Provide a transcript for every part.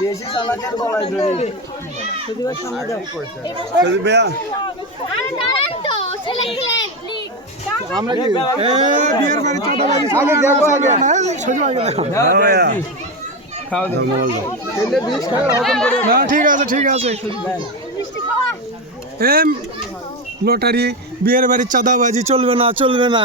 বেশি চালাকের গলায় ধরে সজীব ভাইয়া আরে দাঁড়ান তো সিলেক্ট প্লিজ আমরা কি বিয়ের বাড়ি চাঁদা বাড়ি সামনে দেখো আগে। সোজা আগে দেখো। হ্যাঁ খাও দাও মোবাইল দাও না ঠিক আছে ঠিক আছে এম লটারি বিয়ের বাড়ির চাঁদাবাজি চলবে না চলবে না।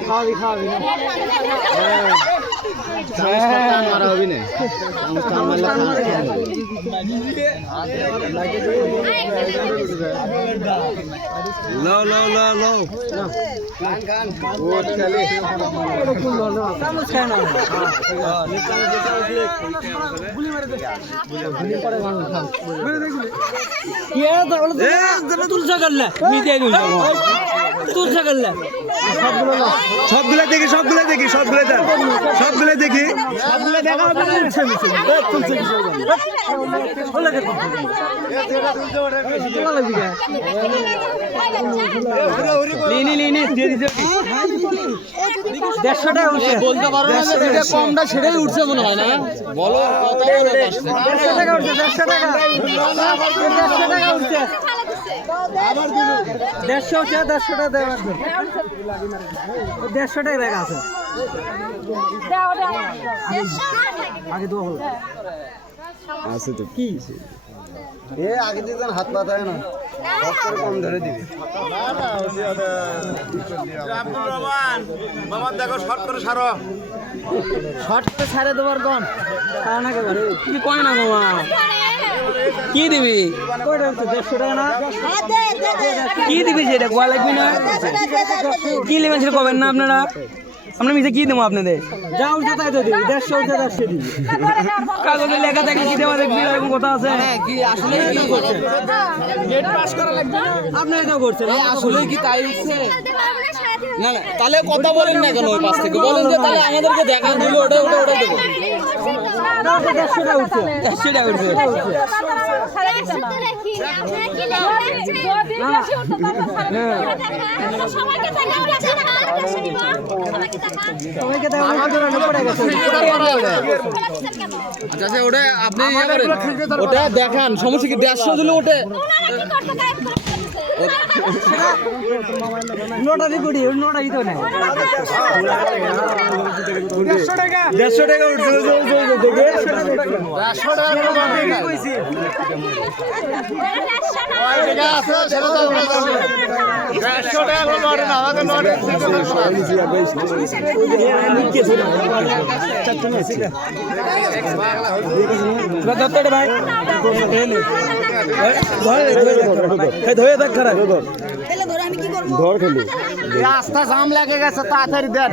খাওয়াবি খাওয়াবি লাও লাও লাও তুলসা করলে মিটাই তুলসা। তুলসা করলে সবগুলো দেখি সবগুলো দেখি সবগুলো দেন সবগুলো দেখি। লিনি দেড়শো টাকা উঠছে বলতে পারো না যেটা কমটা সেটাই উঠছে মনে হয় না? বলো দেড়শো টাকা উঠছে দেড়শো টাকা। দেড়শো টাকা উঠছে। দেড়শো উঠছে দেড়শো টাকা দেওয়া আছে। দেড়শো টাকা দেখা আছে। আগে দেওয়া হলো। আছে তো। কি? এ আগে দিতেন হাত পাতায় না। করে কম ধরে দিবি। শর্ট করে ছাড়ে দেওয়ার কন? কারণ আগে কি কয় না মামা? কি দিবি? হচ্ছে কি দিবি সেটা লাগবি না? কি নেবেন সেটা কবেন না আপনারা? আমরা মিশে কি দেবো আপনাদের? যা উঠছে তাই তো দিবি দেড়শো দেড়শো দিবি। কাগজে লেখা থাকলে কি দেওয়া দেখবি এরকম কথা আছে? কি আসলে কি করছে গেট পাস করা লাগবে তো করছেন। আসলে কি তাই উঠছে? না না তাহলে কথা বলেন না কেন ওই পাশ থেকে? বলেন যে তাহলে আমাদেরকে দেখা দিল ওটা ওটা ওটা দেবো। ওটা ইয়ে দেখান সমস্যা কি দেড়শো দিলে ওটা দেড়শো টাকা টাকা দেখে দত্তটা ভাই ধরে দেখ রাস্তা জাম লেগে গেছে তাড়াতাড়ি দেন।